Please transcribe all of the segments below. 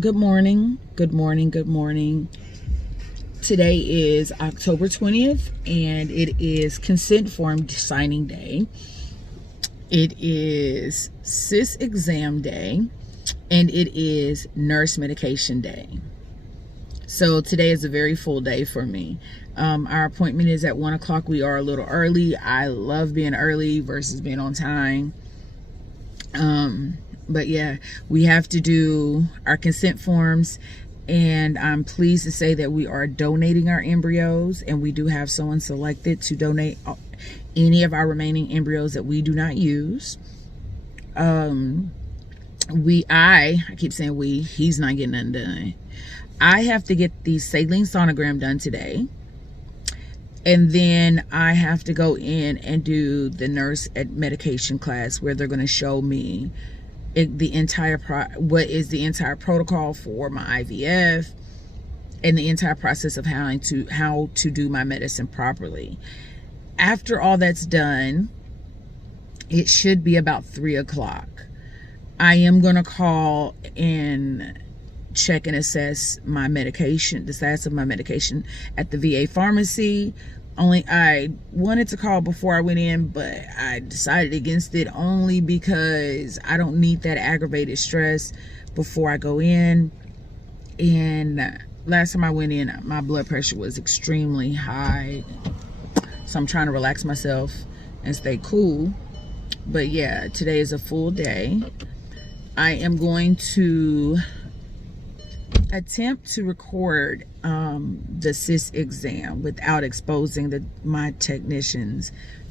Good morning, good morning, good morning. Today is October 20th and it is consent form signing day. It is cis exam day and it is nurse medication day. So today is a very full day for me. Our appointment is at 1 o'clock. We are a little early. I love being early versus being on time. But yeah, we have to do our consent forms, and I'm pleased to say that we are donating our embryos, and we do have someone selected to donate any of our remaining embryos that we do not use. I keep saying we, he's not getting none done. I have to get the saline sonogram done today. And then I have to go in and do the nurse medication class where they're going to show me the entire what is the entire protocol for my IVF and the entire process of how to do my medicine properly. After all that's done, it should be about 3 o'clock. I am going to call and check and assess my medication, the status of my medication at the VA pharmacy. I wanted to call before I went in, but I decided against it only because I don't need that aggravated stress before I go in. And last time I went in, my blood pressure was extremely high. So I'm trying to relax myself and stay cool. But yeah, today is a full day. I am going to attempt to record the cis exam without exposing my technician's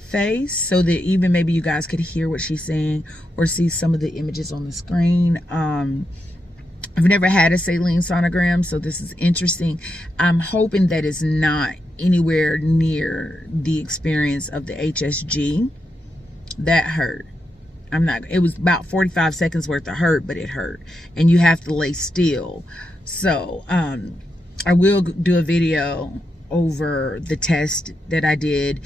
face, so that even maybe you guys could hear what she's saying or see some of the images on the screen. I've never had a saline sonogram, so this is interesting. I'm hoping that it's not anywhere near the experience of the HSG. That hurt. It was about 45 seconds worth of hurt, but it hurt. And you have to lay still. So, I will do a video over the test that I did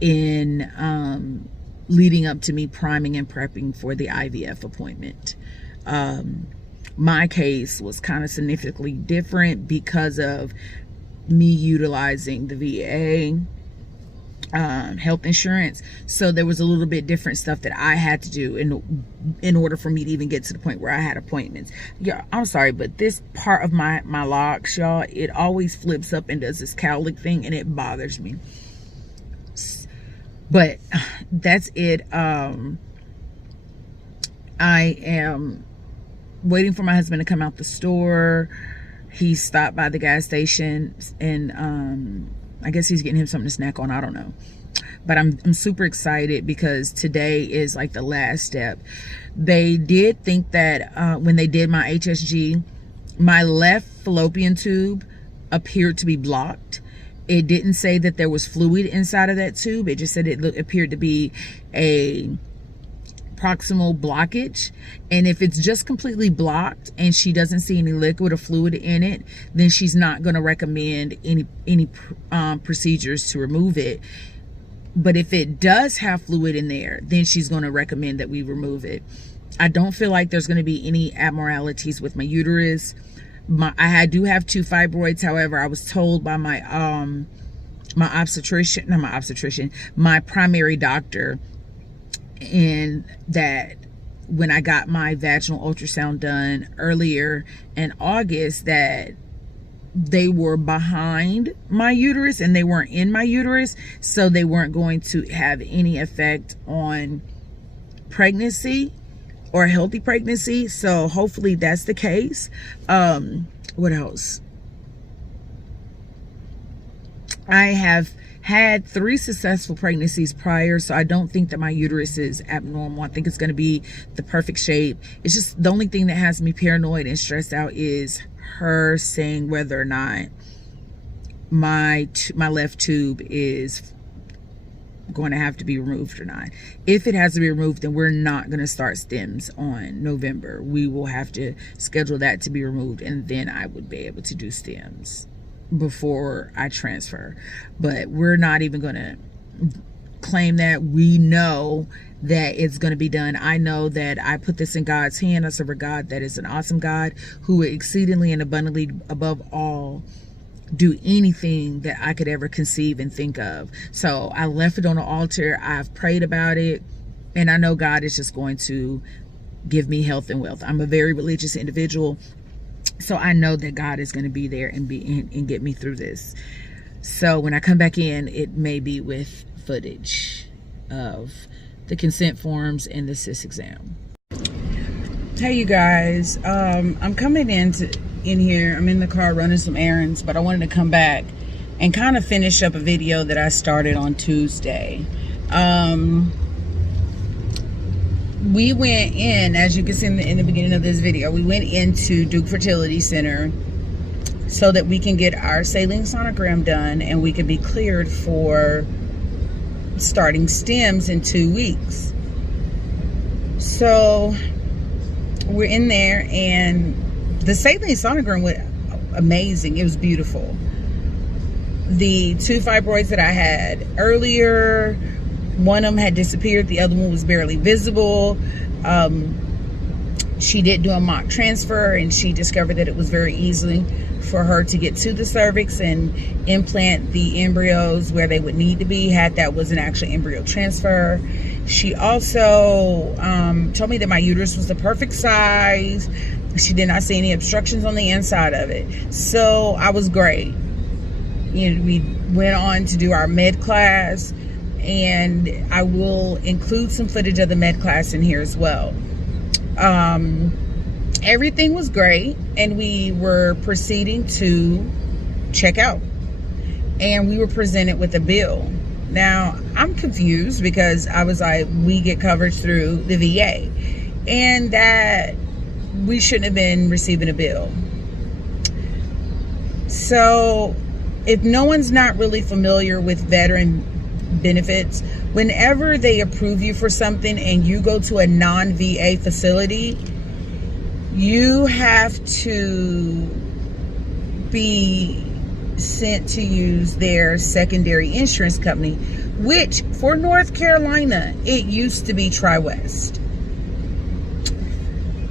in leading up to me priming and prepping for the IVF appointment. My case was kind of significantly different because of me utilizing the VA health insurance. So there was a little bit different stuff that I had to do in order for me to even get to the point where I had appointments. Yeah, I'm sorry, but this part of my locks, y'all, it always flips up and does this cowlick thing, and it bothers me. But that's it. I am waiting for my husband to come out the store. He stopped by the gas station, and I guess he's getting him something to snack on. I don't know. But I'm super excited because today is like the last step. They did think that when they did my HSG, my left fallopian tube appeared to be blocked. It didn't say that there was fluid inside of that tube. It just said it appeared to be a proximal blockage, and if it's just completely blocked and she doesn't see any liquid or fluid in it, then she's not going to recommend any procedures to remove it. But if it does have fluid in there, then she's going to recommend that we remove it. I don't feel like there's going to be any abnormalities with my uterus. I do have 2 fibroids. However, I was told by my primary doctor, and that when I got my vaginal ultrasound done earlier in August, that they were behind my uterus and they weren't in my uterus, so they weren't going to have any effect on pregnancy or healthy pregnancy. So hopefully that's the case. What else? I have had 3 successful pregnancies prior, so I don't think that my uterus is abnormal. I think it's going to be the perfect shape. It's just the only thing that has me paranoid and stressed out is her saying whether or not my left tube is going to have to be removed or not. If it has to be removed, then we're not going to start stems on November. We will have to schedule that to be removed, and then I would be able to do stems before I transfer. But we're not even going to claim that. We know that it's going to be done. I know that I put this in God's hand. I serve a God that is an awesome God who exceedingly and abundantly above all do anything that I could ever conceive and think of. So I left it on the altar. I've prayed about it, and I know God is just going to give me health and wealth. I'm a very religious individual, so I know that God is going to be there and get me through this. So when I come back in, it may be with footage of the consent forms and the cis exam. Hey you guys, I'm coming in here. I'm in the car running some errands, but I wanted to come back and kind of finish up a video that I started on Tuesday. We went in, as you can see in the beginning of this video, we went into Duke Fertility Center so that we can get our saline sonogram done and we can be cleared for starting stems in 2 weeks. So we're in there, and the saline sonogram was amazing. It was beautiful. The 2 fibroids that I had earlier, one of them had disappeared, the other one was barely visible. She did do a mock transfer, and she discovered that it was very easy for her to get to the cervix and implant the embryos where they would need to be, had that was an actual embryo transfer. She also told me that my uterus was the perfect size. She did not see any obstructions on the inside of it. So I was great. You know, we went on to do our med class, and I will include some footage of the med class in here as well. Everything was great, and we were proceeding to check out, and we were presented with a bill. Now I'm confused because I was like, we get coverage through the VA, and that we shouldn't have been receiving a bill. So if no one's not really familiar with veteran benefits, whenever they approve you for something and you go to a non-VA facility, you have to be sent to use their secondary insurance company, which for North Carolina, it used to be Tri-West.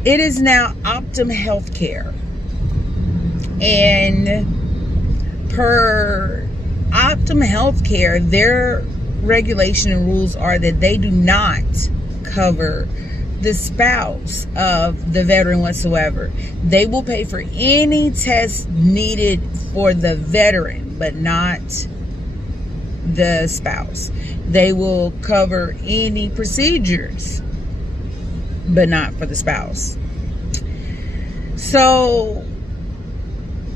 It is now Optum Healthcare. And per Optum Healthcare, their regulation and rules are that they do not cover the spouse of the veteran whatsoever. They will pay for any test needed for the veteran, but not the spouse. They will cover any procedures, but not for the spouse. So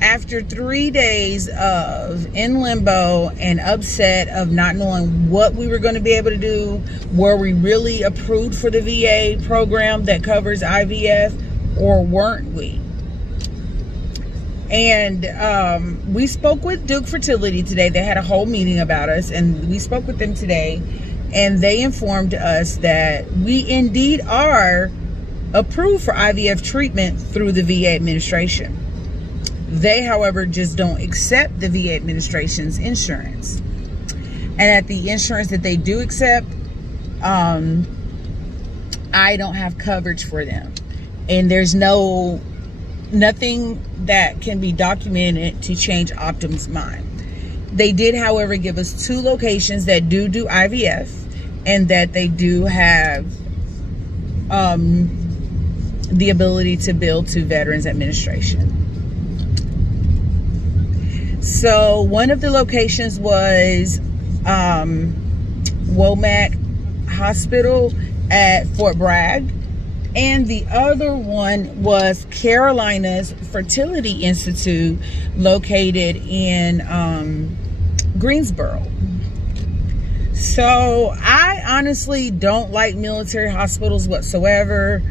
after 3 days of in limbo and upset of not knowing what we were going to be able to do, were we really approved for the VA program that covers IVF, or weren't we? And we spoke with Duke Fertility today. They had a whole meeting about us, and we spoke with them today, and they informed us that we indeed are approved for IVF treatment through the VA administration. They, however, just don't accept the VA administration's insurance. And at the insurance that they do accept, I don't have coverage for them. And there's nothing that can be documented to change Optum's mind. They did, however, give us 2 locations that do IVF, and that they do have the ability to bill to Veterans Administration. So one of the locations was Womack Hospital at Fort Bragg, and the other one was Carolina's Fertility Institute located in Greensboro. So I honestly don't like military hospitals whatsoever.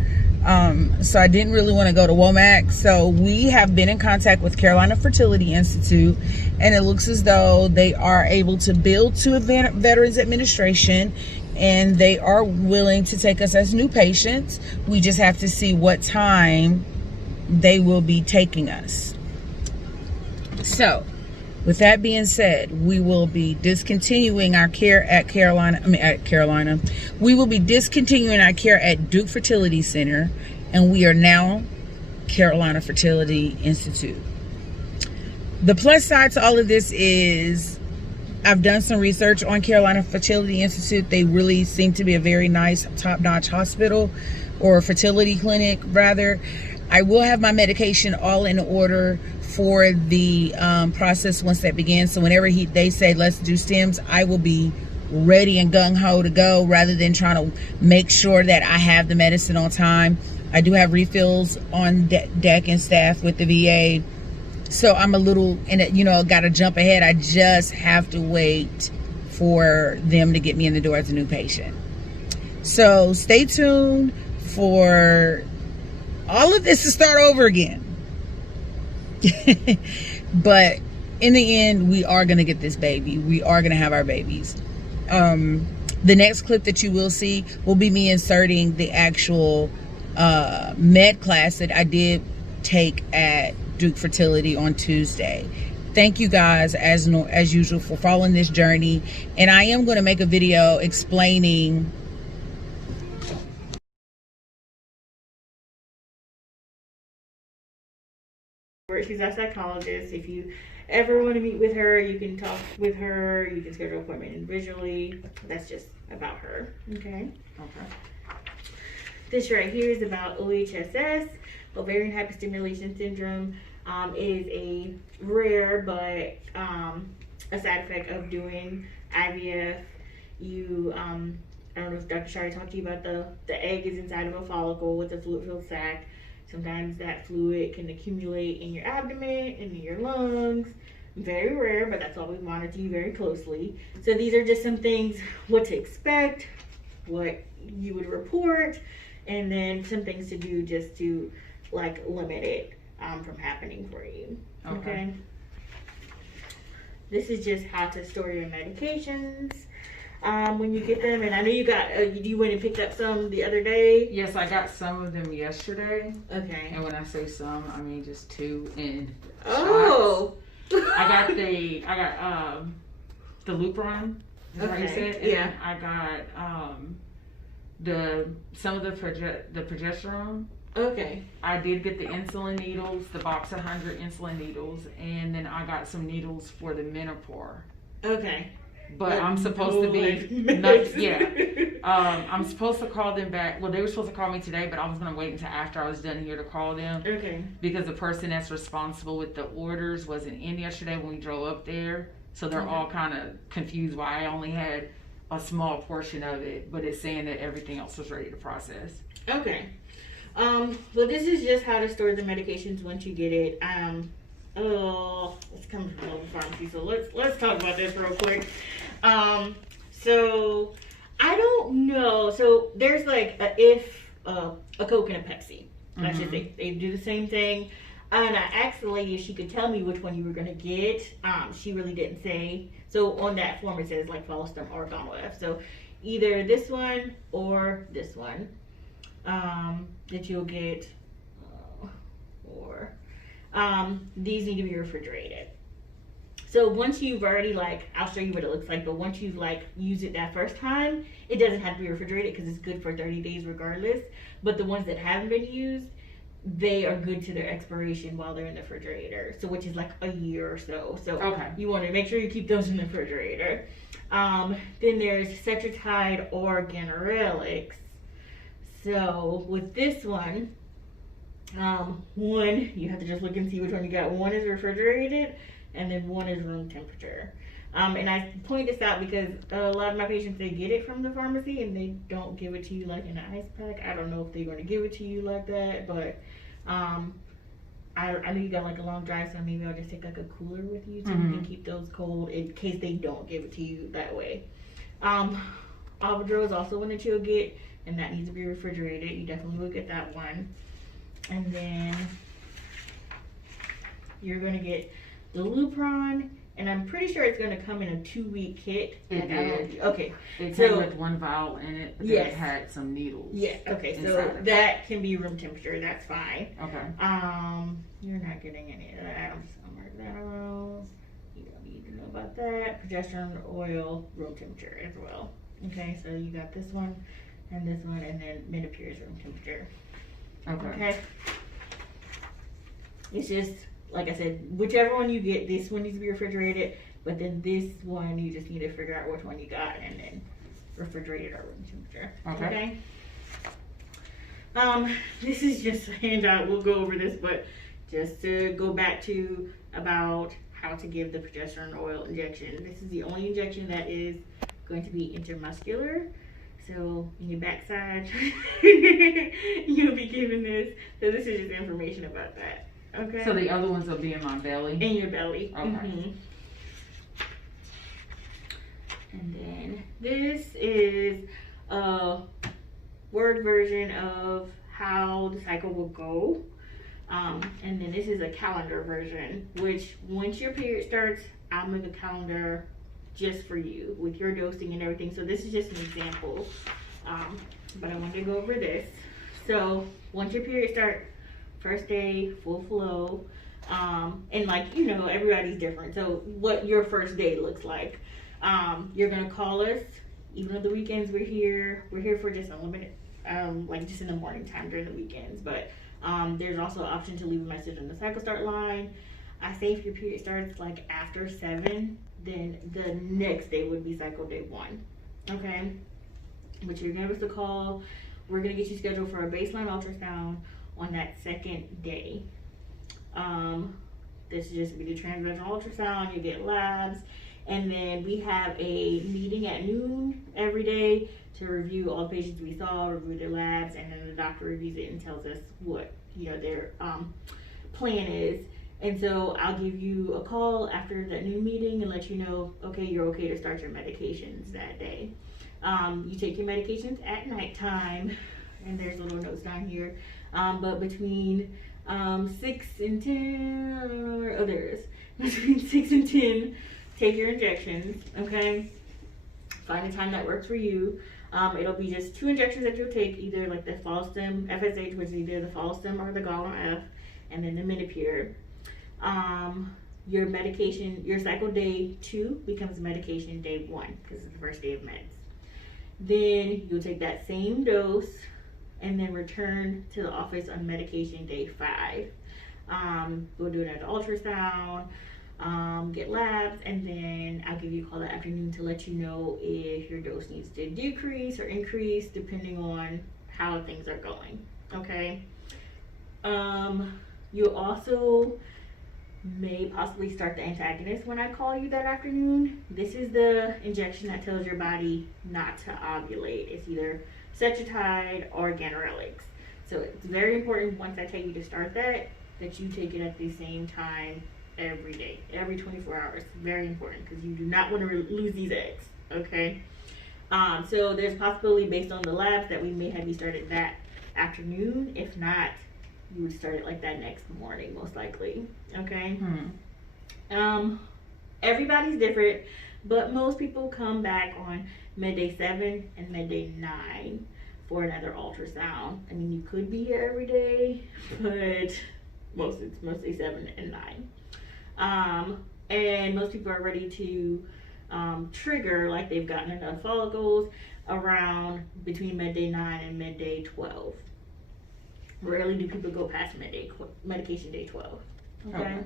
So I didn't really want to go to Womack. So we have been in contact with Carolina Fertility Institute, and it looks as though they are able to bill to a Veterans Administration, and they are willing to take us as new patients. We just have to see what time they will be taking us. So With that being said, we will be discontinuing our care at Carolina. We will be discontinuing our care at Duke Fertility Center, and we are now Carolina Fertility Institute. The plus side to all of this is I've done some research on Carolina Fertility Institute. They really seem to be a very nice, top-notch hospital, or fertility clinic, rather. I will have my medication all in order for the process once that begins. So whenever they say let's do stems, I will be ready and gung-ho to go, rather than trying to make sure that I have the medicine on time. I do have refills on deck and staff with the VA. So I'm a little, got to jump ahead. I just have to wait for them to get me in the door as a new patient. So stay tuned for all of this to start over again. But in the end, we are going to get this baby. We are going to have our babies. The next clip that you will see will be me inserting the actual med class that I did take at Duke Fertility on Tuesday. Thank you guys as usual for following this journey, and I am going to make a video explaining she's our psychologist. If you ever want to meet with her, you can talk with her, you can schedule an appointment individually. That's just about her. Okay. This right here is about OHSS, ovarian hyperstimulation syndrome. It is a rare but a side effect of doing IVF. You I don't know if Dr. Shari talked to you about the egg is inside of a follicle with a fluid-filled sac. Sometimes that fluid can accumulate in your abdomen and in your lungs. Very rare, but that's why we monitor you very closely. So these are just some things, what to expect, what you would report, and then some things to do just to like limit it from happening for you. Okay. This is just how to store your medications when you get them. And I know you got you went and picked up some the other day. Yes, I got some of them yesterday. Okay. And when I say some, I mean just 2 in Oh. shots. I got the Lupron. Is that what you said? And yeah. I got some of the progesterone. Okay. I did get the insulin needles, the box 100 insulin needles, and then I got some needles for the menopause. Okay. But I'm supposed to be, I'm supposed to call them back. Well, they were supposed to call me today, but I was going to wait until after I was done here to call them. Okay. Because the person that's responsible with the orders wasn't in yesterday when we drove up there. So they're all kind of confused why I only had a small portion of it, but it's saying that everything else was ready to process. Okay. So this is just how to store the medications once you get it. It's coming from the pharmacy, so let's talk about this real quick. So I don't know. So there's like a Coke and a Pepsi. I should say they do the same thing. And I asked the lady if she could tell me which one you were gonna get. She really didn't say. So on that form it says like Follistim or Oregano. So either this one or this one that you'll get, these need to be refrigerated. So once you've already I'll show you what it looks like, but once you've used it that first time, it doesn't have to be refrigerated because it's good for 30 days regardless. But the ones that haven't been used, they are good to their expiration while they're in the refrigerator. So which is like a year or so. So you want to make sure you keep those in the refrigerator. Then there's Cetrotide or Ganirelix. So with this one, one, you have to just look and see which one you got. One is refrigerated and then one is room temperature. And I point this out because a lot of my patients, they get it from the pharmacy and they don't give it to you like in an ice pack. I don't know if they're going to give it to you like that, but I know you got a long drive, so maybe I'll just take a cooler with you so you can keep those cold in case they don't give it to you that way. Avadro is also one that you'll get, and that needs to be refrigerated. You definitely will get that one. And then you're going to get the Lupron, and I'm pretty sure it's going to come in a 2-week kit. It did. Okay. It came with one vial in it, but it had some needles. Yeah, okay, so that can be room temperature. That's fine. Okay. You're not getting any of that. about that. Progesterone oil, room temperature as well. Okay, so you got this one, and then Menopur is room temperature. Okay. It's just, like I said, whichever one you get, this one needs to be refrigerated, but then this one, you just need to figure out which one you got, and then refrigerated or room temperature. Okay. This is just a handout. We'll go over this, but just to go back to about how to give the progesterone oil injection. This is the only injection that is going to be intramuscular. So in your backside, you'll be given this. So this is just information about that. Okay. So the other ones will be in my belly? In your belly. Okay. Mm-hmm. And then this is a word version of how the cycle will go. And then this is a calendar version, which once your period starts, I'll make a calendar just for you with your dosing and everything. So this is just an example. But I wanted to go over this. So once your period starts, first day, full flow. And like, you know, everybody's different. So what your first day looks like. You're gonna call us, even on the weekends we're here for just unlimited, like just in the morning time during the weekends. But there's also an option to leave a message on the cycle start line. I say if your period starts like after 7, then the next day would be cycle day 1. Okay, but you're gonna give us a call. We're gonna get you scheduled for a baseline ultrasound on that second day. This is just be the transvaginal ultrasound. You get labs. And then we have a meeting at noon every day to review all the patients we saw, review their labs, and then the doctor reviews it and tells us what, you know, their plan is. And so I'll give you a call after that noon meeting and let you know, okay, you're okay to start your medications that day. You take your medications at nighttime, and there's little notes down here. But between 6 and 10, oh, there it is. Between 6 and 10, take your injections, okay? Find a time that works for you. It'll be just 2 injections that you'll take, either like the Follistim FSH, which is either the Follistim or the Gallon F, and then the Menopur. Your medication, your cycle day 2 becomes medication day 1, because it's the first day of meds. Then you'll take that same dose and then return to the office on medication day 5. We'll do another ultrasound, get labs, and then I'll give you a call that afternoon to let you know if your dose needs to decrease or increase depending on how things are going. Okay. You also may possibly start the antagonist when I call you that afternoon. This is the injection that tells your body not to ovulate. It's either Cetrotide or Ganirelix. So it's very important once I tell you to start that you take it at the same time every day, every 24 hours. Very important, because you do not want to lose these eggs. Okay. So there's a possibility based on the labs that we may have you started that afternoon. If not, you would start it like that next morning, most likely. Okay. Everybody's different, but most people come back on midday 7 and midday 9 for another ultrasound. I mean, you could be here every day, but it's mostly 7 and 9. And most people are ready to trigger, like they've gotten enough follicles, around between midday 9 and midday 12. Rarely do people go past medication day 12. Okay.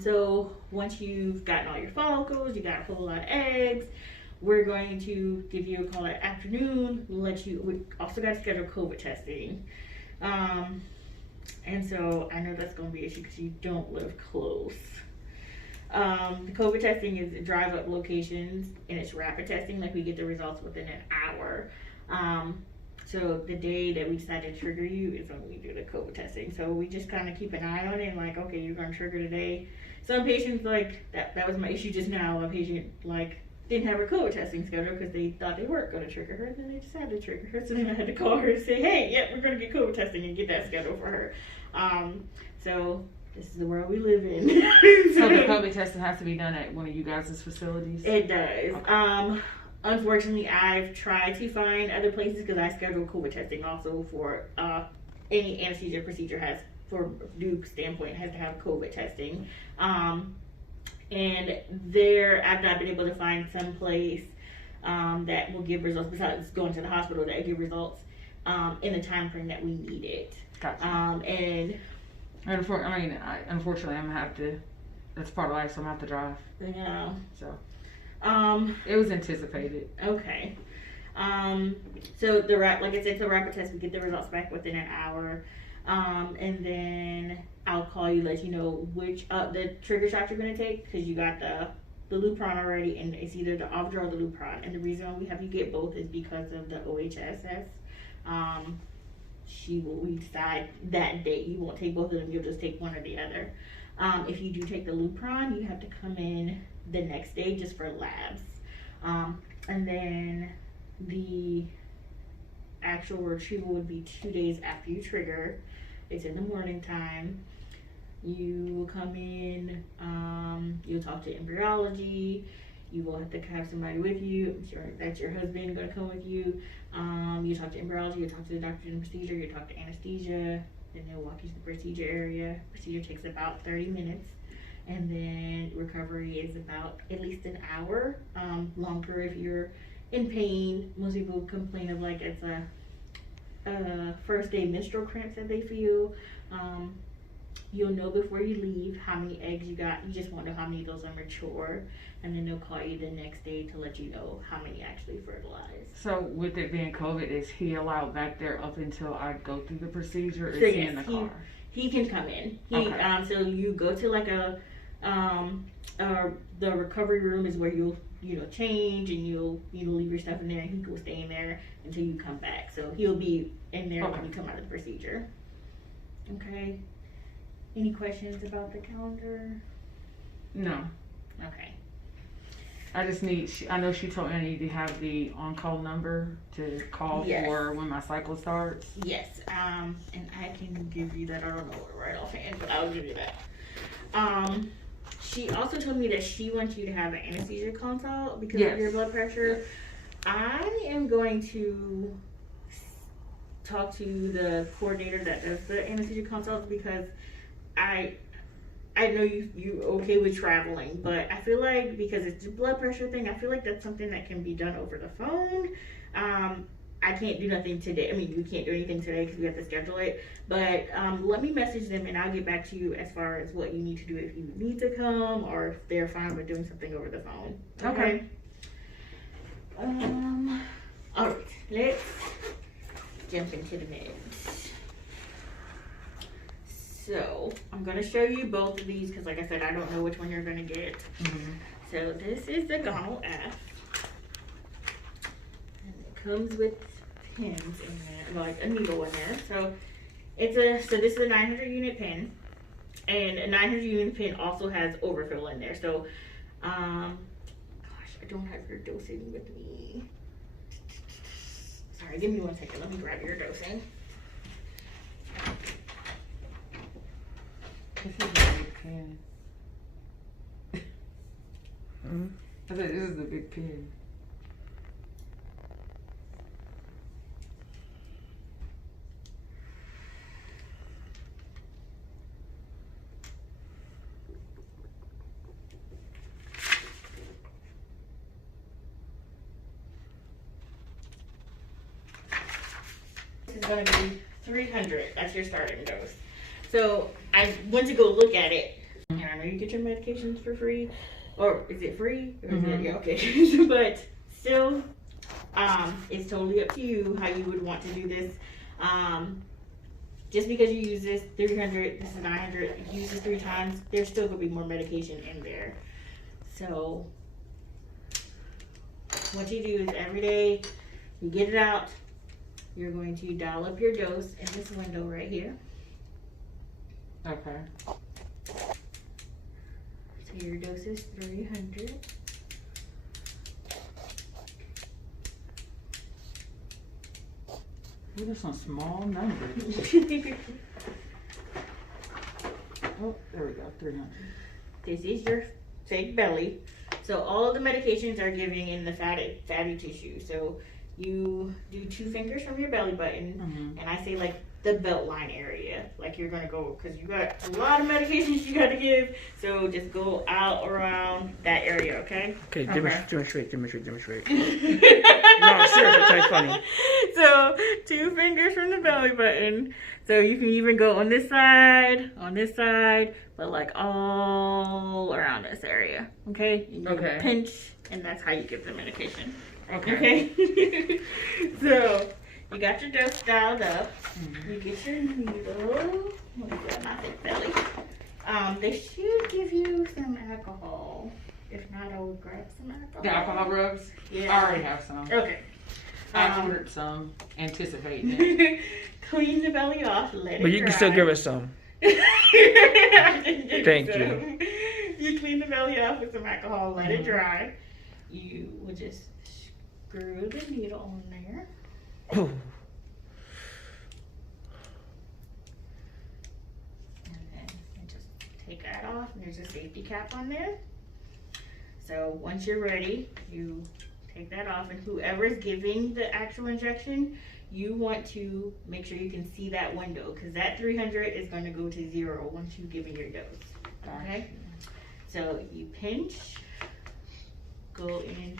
So once you've gotten all your follicles, you got a whole lot of eggs, we're going to give you a call that afternoon. We also got to schedule COVID testing. And so I know that's going to be an issue because you don't live close. The COVID testing is drive-up locations, and it's rapid testing. Like, we get the results within an hour. So the day that we decide to trigger you is when we do the COVID testing. So we just kind of keep an eye on it and like, okay, you're going to trigger today. Some patients, like, that was my issue just now. A patient, like, didn't have her COVID testing scheduled because they thought they weren't going to trigger her. Then they decided to trigger her. So then I had to call her and say, hey, yeah, we're going to get COVID testing and get that scheduled for her. So this is the world we live in. So the COVID testing has to be done at one of you guys' facilities? It does. Okay. Unfortunately, I've tried to find other places because I schedule COVID testing also for any anesthesia procedure for Duke standpoint has to have COVID testing. and there I've not been able to find some place that will give results besides going to the hospital that give results in the time frame that we need it. Gotcha. And unfortunately, I'm gonna have to. That's part of life, so I'm gonna have to drive. yeah, So um, it was anticipated. okay. So like I said, the rapid test, we get the results back within an hour. And then I'll call you, let you know which the trigger shot you're gonna take, because you got the Lupron already, and it's either the Avdra or the Lupron. And the reason why we have you get both is because of the OHSS. We decide that date. You won't take both of them. You'll just take one or the other. If you do take the Lupron, you have to come in the next day just for labs. And then the actual retrieval would be 2 days after you trigger. It's in the morning time. You will come in, you'll talk to embryology. You will have to have somebody with you. I'm sure that's your husband gonna come with you. You talk to embryology, you talk to the doctor in the procedure, you talk to anesthesia, then they'll walk you to the procedure area. Procedure takes about 30 minutes. And then recovery is about at least an hour, longer if you're in pain. Most people complain of like it's a first day menstrual cramps that they feel. You'll know before you leave how many eggs you got. You just want to know how many of those are mature, and then they'll call you the next day to let you know how many actually fertilized. So with it being COVID, is he allowed back there up until I go through the procedure? Or So is he yes, in the car? He can come in. Okay. So you go to like the recovery room is where you'll change, and you'll leave your stuff in there, and he will stay in there until you come back. So he'll be in there when you come out of the procedure. Okay. Any questions about the calendar? No. Okay. I just need. I know she told me I need to have the on-call number to call Yes. for when my cycle starts. Yes. And I can give you that. I don't know it right offhand, but I'll give you that. She also told me that she wants you to have an anesthesia consult because of your blood pressure. I am going to talk to the coordinator that does the anesthesia consults, because I know you okay with traveling, but I feel like because it's a blood pressure thing, I feel like that's something that can be done over the phone. I can't do nothing today. I mean, we can't do anything today because we have to schedule it. But let me message them, and I'll get back to you as far as what you need to do, if you need to come or if they're fine with doing something over the phone. Okay. All right. Let's jump into the meds. So I'm gonna show you both of these because, like I said, I don't know which one you're gonna get. Mm-hmm. So this is the Gonal F, and it comes with pins in there, like a needle in there. So this is a 900 unit pin, and a 900 unit pin also has overfill in there. So, gosh, I don't have your dosing with me. Sorry, give me 1 second. Let me grab your dosing. This is a big pin. I said this is a big pin. This is going to be 300. That's your starting dose. So I went to go look at it, and I know you get your medications for free, or is it free? Or is it, yeah, okay. But still, it's totally up to you how you would want to do this. Just because you use this 300, this is 900, if you use this 3 times, there's still gonna be more medication in there. So what you do is every day you get it out, you're going to dial up your dose in this window right here. Okay. So your dose is 300. Ooh, that's some small numbers. Oh, there we go, 300. This is your fake belly. So all of the medications are giving in the fatty tissue. So you do 2 fingers from your belly button, and I say like the belt line area, like you're gonna go, because you got a lot of medications you gotta give, so just go out around that area, okay? Okay, demonstrate. No, seriously, it's funny. So 2 fingers from the belly button. So you can even go on this side, but like all around this area, okay? You Okay. Pinch, and that's how you give the medication. Okay. Okay. So you got your dose dialed up. You get your needle. What is that? Not thick belly. They should give you some alcohol. If not, I would grab some alcohol. The alcohol rubs? Yeah. I already have some. Okay. I ordered some, anticipating it. Clean the belly off. Let it But you dry. can still give us some. Thank you. You clean the belly off with some alcohol. Let it dry. You will just screw the needle on there. Oh. And then you just take that off, and there's a safety cap on there. So once you're ready, you take that off, and whoever's giving the actual injection, you want to make sure you can see that window, because that 300 is going to go to 0 once you've given your dose. Okay? So you pinch, go in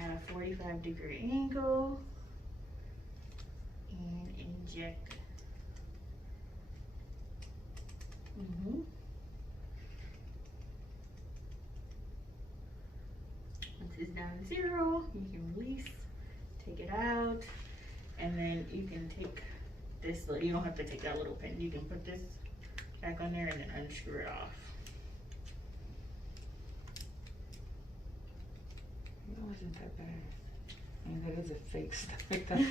at a 45-degree angle, and inject. Once it's down to 0, you can release, take it out, and then you can take this. You don't have to take that little pin. You can put this back on there and then unscrew it off. It wasn't that bad. I mean, that is a fake stuff. Okay.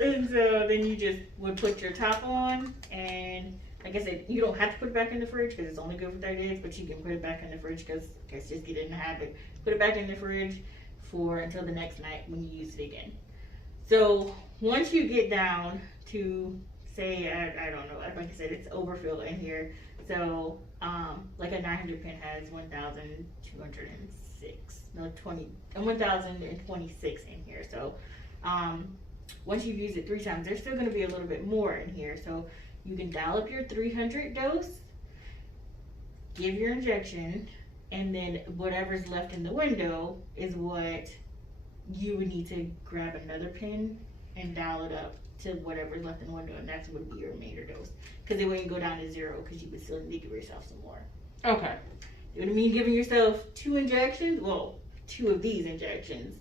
And so then you just would put your top on, and like I said, you don't have to put it back in the fridge because it's only good for 30 days, but you can put it back in the fridge because guys just get in the habit. Put it back in the fridge for until the next night when you use it again. So once you get down to, say, I don't know, like I said, it's overfill in here. So like a 900 pin has 1,206, no 1,026 in here. So once you've used it 3 times, there's still going to be a little bit more in here. So you can dial up your 300 dose, give your injection, and then whatever's left in the window is what you would need to grab another pin and dial it up to whatever's left in the window, and that's would be your remainder dose. Because it wouldn't go down to 0 because you would still need to give yourself some more. Okay. It would mean giving yourself 2 injections, well, 2 of these injections.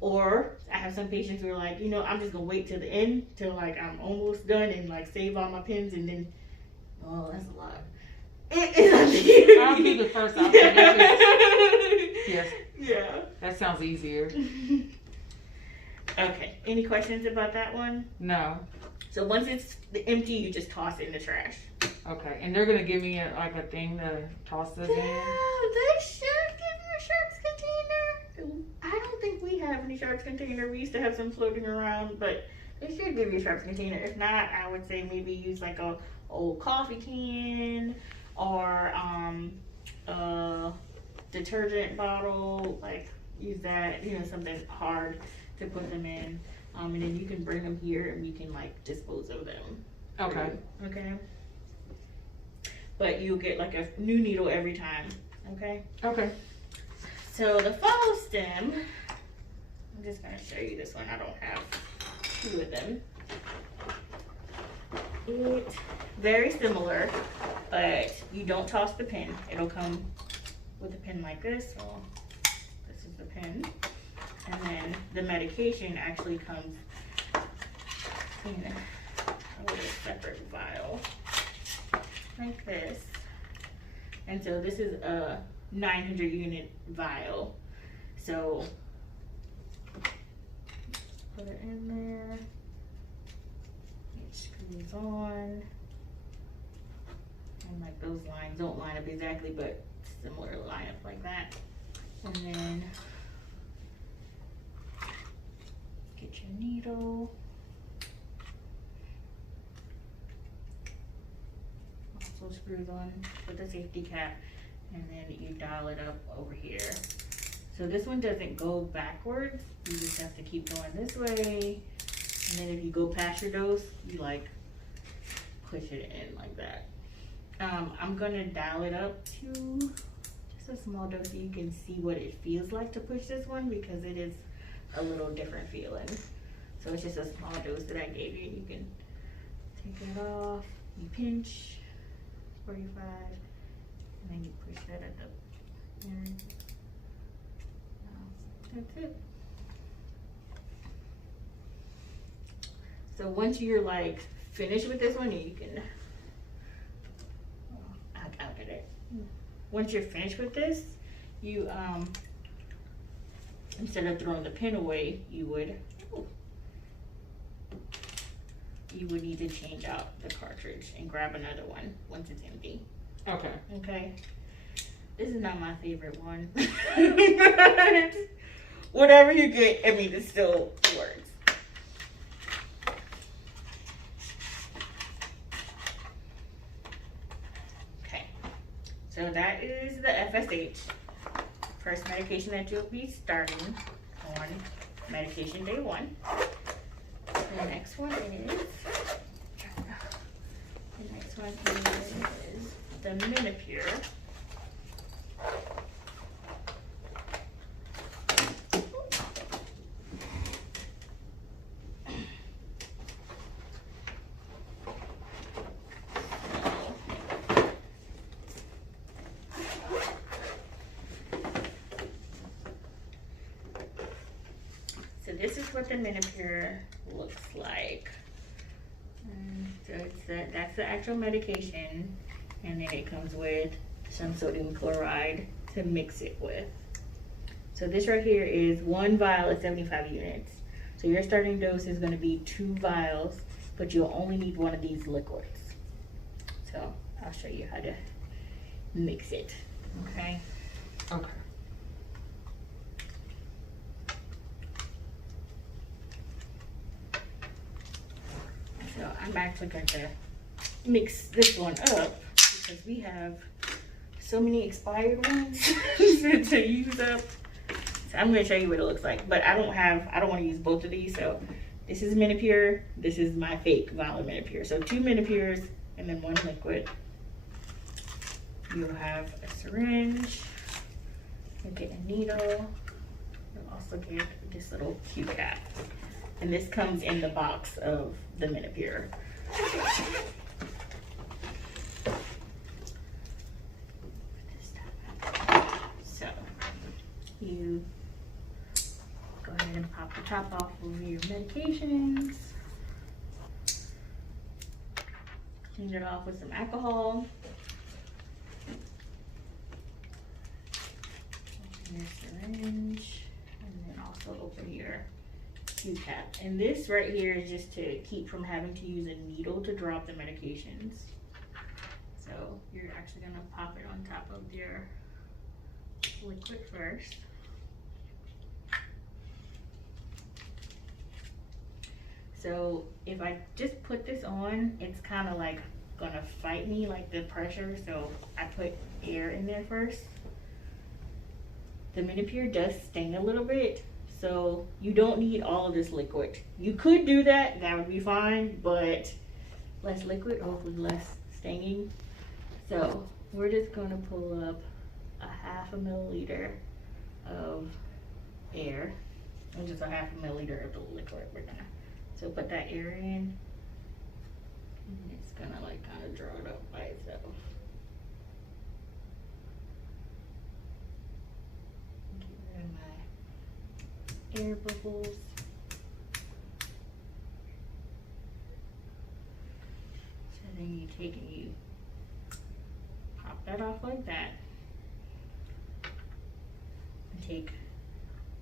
Or I have some patients who are like, you know, I'm just gonna wait till the end, till like I'm almost done and like save all my pins, and then, oh, that's a lot. It is up to you. I'll do the first option. Yes. Yeah. That sounds easier. Okay. Any questions about that one? No. So once it's empty, you just toss it in the trash. Okay. And they're gonna give me a thing to toss this in. They should give you a sharps container. I don't think we have any sharps container. We used to have some floating around, but they should give you a sharps container. If not, I would say maybe use like a old coffee can or a detergent bottle. Like use that, you know, something hard to put them in. And then you can bring them here and you can like dispose of them. Okay. Okay. But you'll get like a new needle every time. Okay. Okay. So the follow stem, I'm just gonna show you this one. I don't have 2 of them. It's very similar, but you don't toss the pin. It'll come with a pin like this. So this is the pin. And then the medication actually comes in a little separate vial like this. And so this is a 900 unit vial. So put it in there. It screws on. And like those lines don't line up exactly, but similar line up like that. And then get your needle. Also screws on with the safety cap, and then you dial it up over here. So this one doesn't go backwards. You just have to keep going this way. And then if you go past your dose, you like push it in like that. I'm gonna dial it up to just a small dose so you can see what it feels like to push this one, because it is a little different feeling. So it's just a small dose that I gave you. You can take it off, you pinch 45, and then you push that at the end. That's it. So once you're like finished with this one, you can, I'll get it. Once you're finished with this, you instead of throwing the pin away, you would need to change out the cartridge and grab another one once it's empty. Okay. Okay. This is not my favorite one. Whatever you get, I mean, it still works. Okay. So that is the FSH. First medication that you'll be starting on medication day 1. The next one is the Minipure. So this is what the Minipure looks like. So that's the actual medication, and then it comes with some sodium chloride to mix it with. So this right here is 1 vial of 75 units. So your starting dose is going to be 2 vials, but you'll only need one of these liquids. So I'll show you how to mix it. Okay. Okay. So I'm actually going to mix this one up because we have so many expired ones to use up. So I'm going to show you what it looks like, but I don't want to use both of these. So this is Minipure. This is my fake vial of Minipure. So 2 Minipures and then 1 liquid. You'll have a syringe. You'll get a needle. You'll also get this little Q-cap. And this comes in the box of the Minipure. So you go ahead and pop the top off of your medications. Clean it off with some alcohol. Open your syringe, and then also open your Q-cap. And this right here is just to keep from having to use a needle to drop the medications. So you're actually gonna pop it on top of your liquid first. So if I just put this on, it's kind of like gonna fight me, like the pressure. So I put air in there first. The Minipure does sting a little bit, so you don't need all of this liquid. You could do that, that would be fine, but less liquid, hopefully less stinging. So we're just gonna pull up a 1/2 milliliter of air, and just a 1/2 milliliter of the liquid. We're gonna, so put that air in, and it's gonna like kind of draw it up by itself. Get rid of my air bubbles. So then you take and you pop that off like that. And take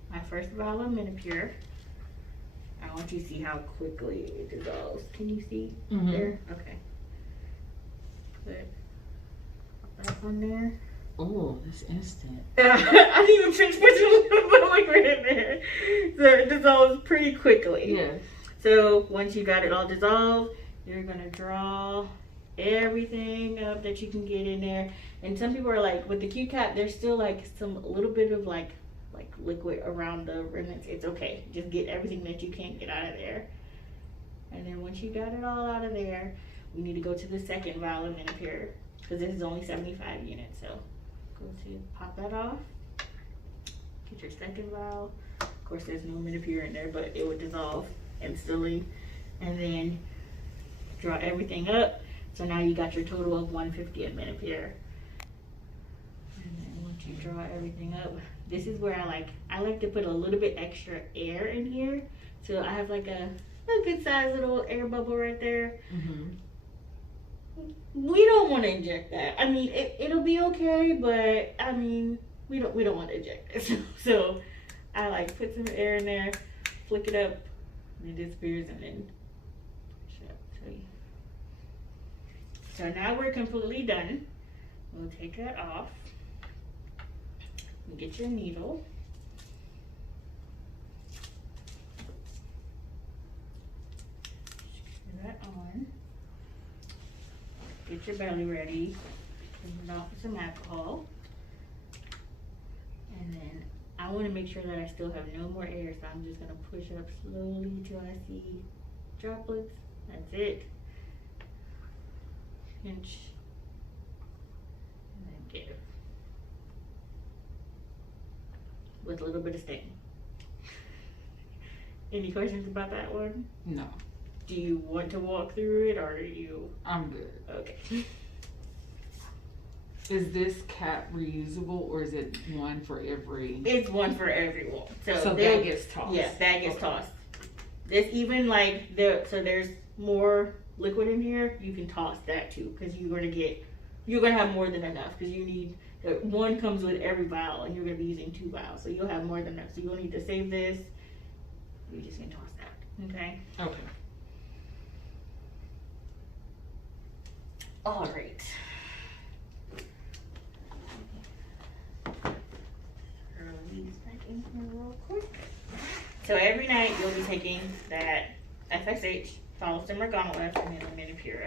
my first vial of Minipure. I want you to see how quickly it dissolves. Can you see there? Okay. Put that on there. Oh, that's instant. I didn't even finish putting the liquid in there. So it dissolves pretty quickly. Yes. So once you got it all dissolved, you're gonna draw everything up that you can get in there. And some people are like, with the Q-cap, there's still like a little bit of like like liquid around the remnants, it's okay. Just get everything that you can't get out of there. And then once you got it all out of there, we need to go to the second vial of Menopur, because this is only 75 units. So go to pop that off. Get your second vial. Of course, there's no Menopur in there, but it would dissolve instantly. And then draw everything up. So now you got your total of 150 of Menopur. And then once you draw everything up, this is where I like to put a little bit extra air in here. So I have like a good size little air bubble right there. We don't want to inject that. I mean, it'll be okay, but I mean, we don't want to inject it. So I like put some air in there, flick it up, and it disappears, and then so now we're completely done. We'll take that off. Get your needle. Screw that on. Get your belly ready. Clean it off with some alcohol. And then I want to make sure that I still have no more air, so I'm just going to push up slowly till I see droplets. That's it. Pinch. And then give. With a little bit of stain. Any questions about that one? No, Do you want to walk through it, or are you I'm good. okay? Is this cap reusable, or is it one for every? It's one for everyone. So that they'll- gets tossed. Yeah, that gets Okay. tossed. This even like so there's more liquid in here. You can toss that too, because you're gonna have more than enough, because you need one comes with every vial, and you're gonna be using 2 vials, so you'll have more than enough. So you'll need to save this. You just can toss that. Okay. Okay. All right. Throw these back in here real quick. So every night you'll be taking that FSH, Follistim or Gonoleth, and then a Menopur.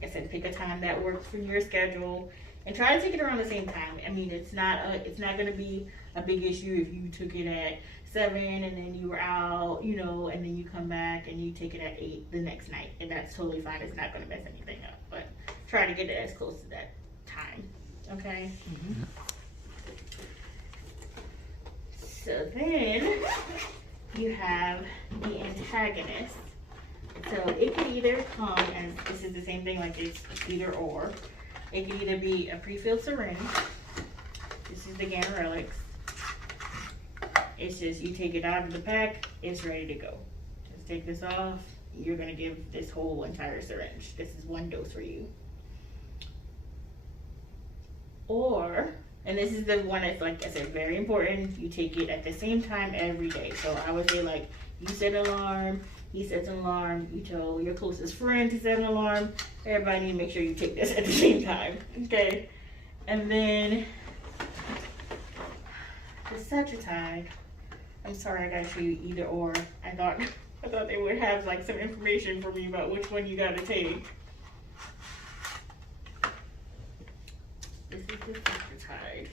Like I said, pick a time that works for your schedule, and try to take it around the same time. I mean, it's not going to be a big issue if you took it at 7 and then you were out, and then you come back and you take it at 8 the next night, and that's totally fine. It's not going to mess anything up, but try to get it as close to that time. Okay. Mm-hmm. So then you have the antagonist. So it could either come as, this is the same thing, like it's either or. It could either be a pre-filled syringe. This is the Ganirelix. It's just, you take it out of the pack, it's ready to go. Just take this off. You're gonna give this whole entire syringe. This is 1 dose for you. Or, and this is the one that's, like I said, very important. You take it at the same time every day. So I would say, like, you set an alarm, he sets an alarm, you tell your closest friend to set an alarm. Everybody need to make sure you take this at the same time. Okay. And then the Cetrotide. I'm sorry I gotta show you either or. I thought they would have like some information for me about which one you gotta take. This is the Cetrotide.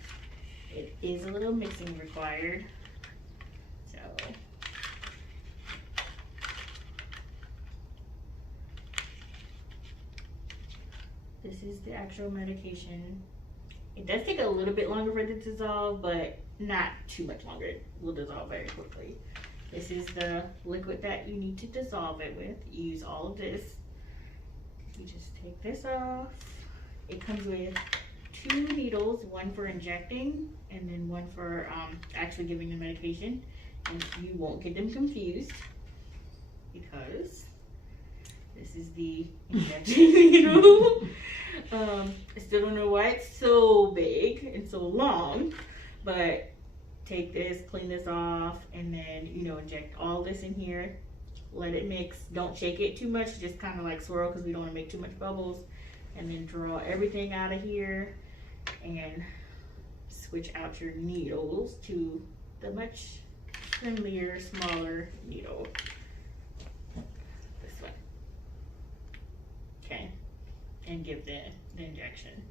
It is a little mixing required. So this is the actual medication. It does take a little bit longer for it to dissolve, but not too much longer. It will dissolve very quickly. This is the liquid that you need to dissolve it with. You use all of this. You just take this off. It comes with 2 needles, one for injecting and then one for actually giving the medication. And you won't get them confused, because this is the injection needle. I still don't know why it's so big and so long, but take this, clean this off, and then, inject all this in here. Let it mix. Don't shake it too much, just kind of like swirl, because we don't want to make too much bubbles. And then draw everything out of here and switch out your needles to the much friendlier, smaller needle. This one. Okay. And give the injection.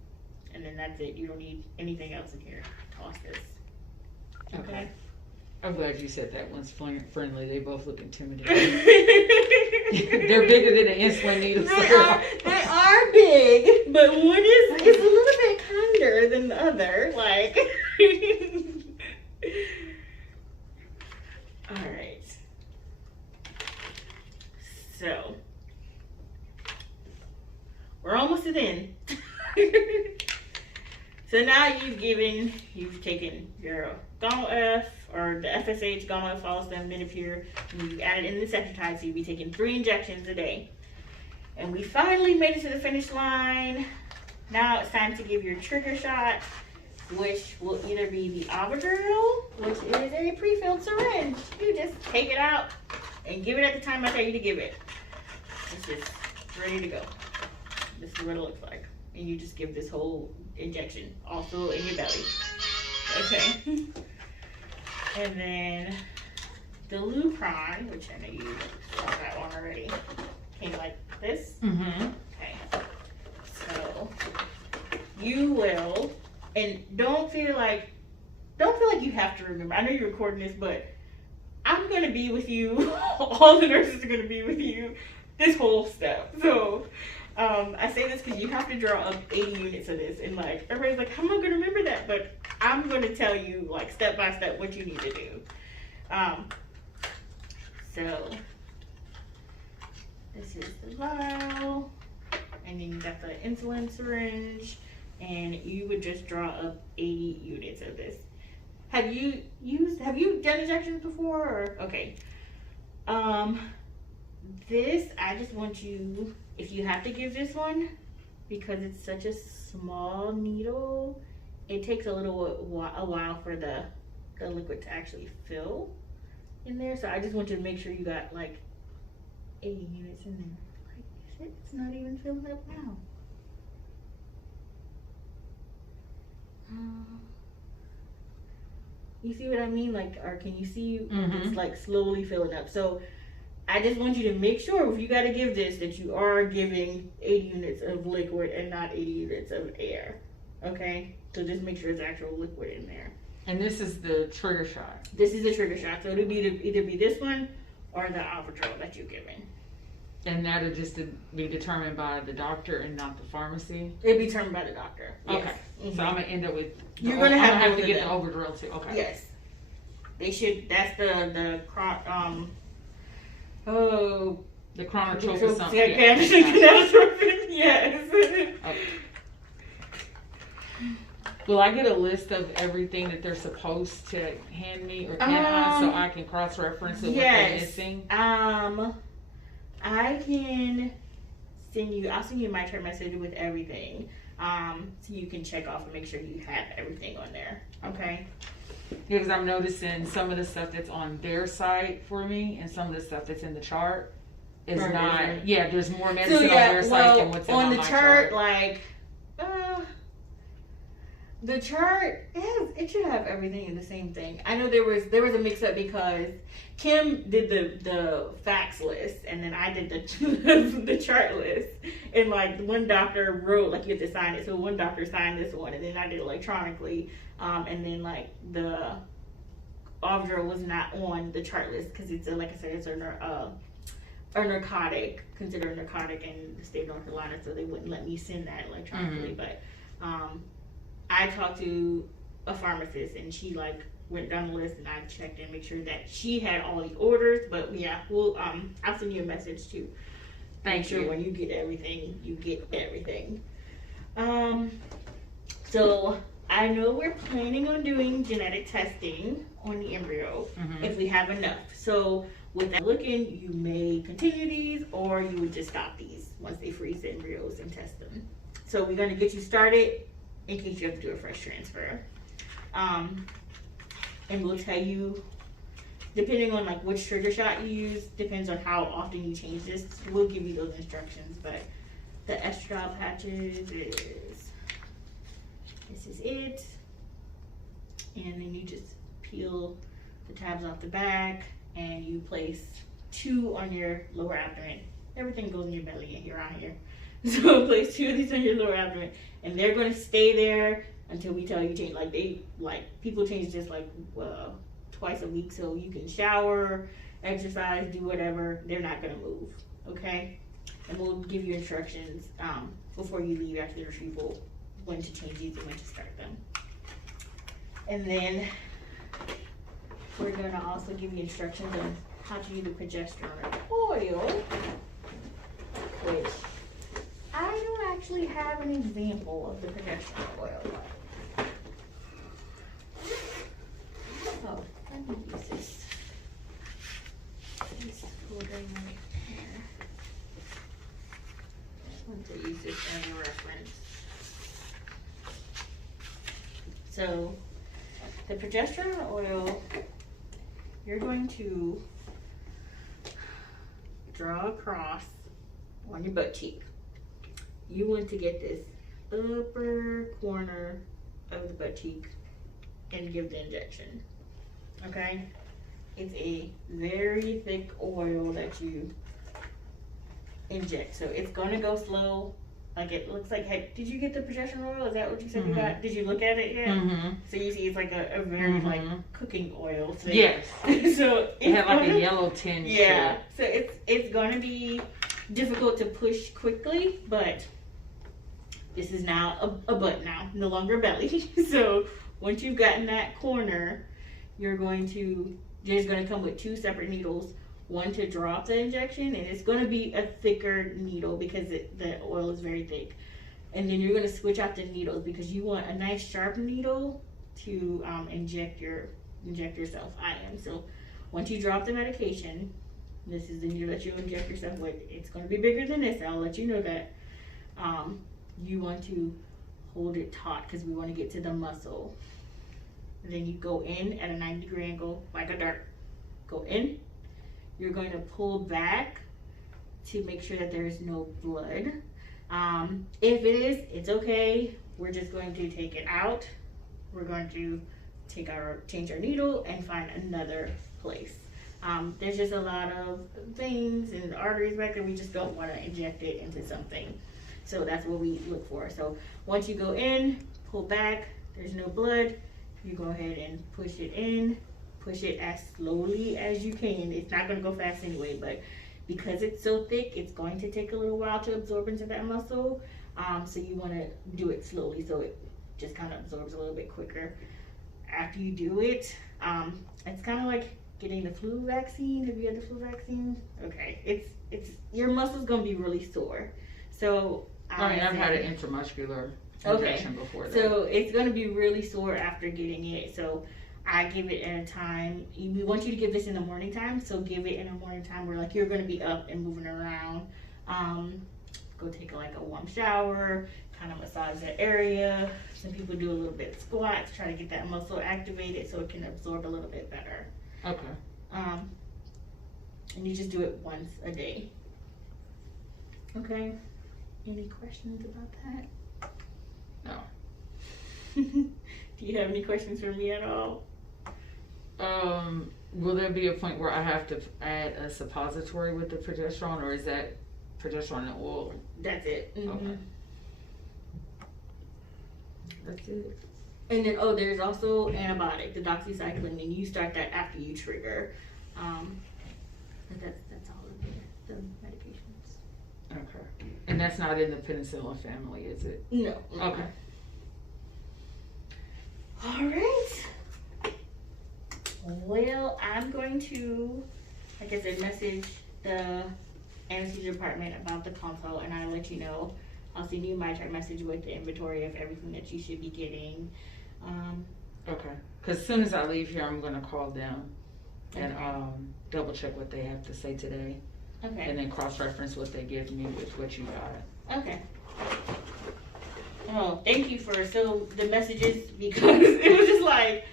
And then that's it. You don't need anything else in here. Toss this. Okay. I'm glad you said that one's friendly. They both look intimidating. They're They're bigger than an insulin needle. They are big, but one is a little bit kinder than the other. Like, all right. So we're almost at the end. So now you've taken your Gonal F or the FSH, Gonal F follows them, Menopur, and you added in the insecticides, so you'll be taking 3 injections a day. And we finally made it to the finish line. Now it's time to give your trigger shot, which will either be the Avoduril, which is a pre-filled syringe. You just take it out and give it at the time I tell you to give it. It's just ready to go. This is what it looks like. And you just give this whole injection also in your belly. Okay. And then the Lupron, which I know you saw that one already, came like this. Mm-hmm. Okay. So you will, and don't feel like you have to remember. I know you're recording this, but I'm gonna be with you. All the nurses are gonna be with you this whole step. So I say this because you have to draw up 80 units of this, and like everybody's like, how am I gonna remember that? But I'm gonna tell you like step by step what you need to do. So this is the vial, and then you got the insulin syringe, and you would just draw up 80 units of this. Have you done injections before? Or, okay. This, I just want you, if you have to give this one, because it's such a small needle, it takes a while for the liquid to actually fill in there. So I just want you to make sure you got like 80 units in there. Like, it's not even filling up now. You see what I mean? Like, or can you see it's like slowly filling up? So I just want you to make sure if you got to give this that you are giving 80 units of liquid and not 80 units of air. Okay? So just make sure it's actual liquid in there. And this is the trigger shot. This is a trigger shot. So it'll be either be this one or the Avoduril that you're giving. And that'll just be determined by the doctor and not the pharmacy? It'll be determined by the doctor. Yes. Okay. So I'm going to end up with... You're going to have to get the Avoduril too. Okay. Yes. They should... That's the the chronotropin something. Yes. Okay. Will I get a list of everything that they're supposed to hand me, or can I, so I can cross-reference it with what they're missing? I can send you. I'll send you my text message with everything, so you can check off and make sure you have everything on there. Okay. Because I'm noticing some of the stuff that's on their site for me, and some of the stuff that's in the chart is not. Different. Yeah, there's more medicine on their site than what's on the chart. Like, the chart it should have everything in the same thing. I know there was a mix up because Kim did the facts list, and then I did the chart list. And like one doctor wrote like you have to sign it, so one doctor signed this one, and then I did it electronically. And then like the Avoduril was not on the chart list because it's like I said, it's a narcotic, considered a narcotic in the state of North Carolina, so they wouldn't let me send that electronically. But I talked to a pharmacist, and she like went down the list, and I checked and make sure that she had all the orders. But yeah, I'll send you a message too. Thank you. Sure when you get everything, you get everything. So I know we're planning on doing genetic testing on the embryo if we have enough. So with that looking, you may continue these, or you would just stop these once they freeze the embryos and test them. So we're going to get you started in case you have to do a fresh transfer. And we'll tell you, depending on like which trigger shot you use, depends on how often you change this. We'll give you those instructions, but the estradiol patches this is it. And then you just peel the tabs off the back, and you place 2 on your lower abdomen. Everything goes in your belly and around here. So place 2 of these on your lower abdomen, and they're going to stay there until we tell you change. People change just twice a week, so you can shower, exercise, do whatever. They're not gonna move, okay? And we'll give you instructions before you leave after the retrieval, when to change these and when to start them. And then we're gonna also give you instructions on how to use the progesterone oil, which I don't actually have an example of the progesterone oil. Oh, let me use this. This folder right here. I want to use this as a reference. So, the progesterone oil, you're going to draw a cross on your butt cheek. You want to get this upper corner of the butt cheek and give the injection. Okay? It's a very thick oil that you inject. So it's gonna go slow. Like it looks like, hey, did you get the progesterone oil? Is that what you said you got? Did you look at it yet? So you see it's like a very like cooking oil. So yes. So it had like a yellow tinge. Yeah. So it's gonna be difficult to push quickly, but this is now a butt now, no longer a belly. So once you've gotten that corner, there's going to come with 2 separate needles, one to drop the injection, and it's going to be a thicker needle because the oil is very thick. And then you're going to switch out the needles because you want a nice sharp needle to inject yourself. So once you drop the medication, this is the needle that you inject yourself with. It's going to be bigger than this. I'll let you know that. You want to hold it taut because we want to get to the muscle. And then you go in at a 90-degree angle like a dart. Go in. You're going to pull back to make sure that there is no blood. If it is, it's okay. We're just going to take it out. We're going to change our needle and find another place. There's just a lot of things and arteries back there. We just don't want to inject it into something. So that's what we look for. So once you go in, pull back, there's no blood, you go ahead and push it in. Push it as slowly as you can. It's not going to go fast anyway, but because it's so thick, it's going to take a little while to absorb into that muscle. So you want to do it slowly so it just kind of absorbs a little bit quicker. After you do it, it's kind of like getting the flu vaccine. Have you had the flu vaccine? Okay, it's your muscle's going to be really sore. So I've had an intramuscular injection before that. So it's going to be really sore after getting it. So I give it at a time. We want you to give this in the morning time, so give it in the morning time where like you're going to be up and moving around. Go take a warm shower, kind of massage that area. Some people do a little bit of squats, try to get that muscle activated so it can absorb a little bit better. Okay. And you just do it once a day. Okay. Any questions about that? No. Do you have any questions for me at all? Will there be a point where I have to add a suppository with the progesterone, or is that progesterone and oil? That's it. Mm-hmm. Okay. That's it. And then, there's also antibiotic, the doxycycline, and you start that after you trigger. But that's all of the medications. Okay. And that's not in the penicillin family, is it? No. Okay. All right. Well, I'm going to, like I said, message the anesthesia department about the consult, and I'll let you know. I'll send you my text message with the inventory of everything that you should be getting. Okay. Because as soon as I leave here, I'm going to call them and double check what they have to say today. Okay. And then cross-reference what they give me with what you got. Okay. Oh, thank you for the messages, because it was just like,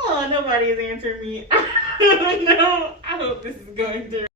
oh, nobody is answering me. I don't know. I hope this is going through.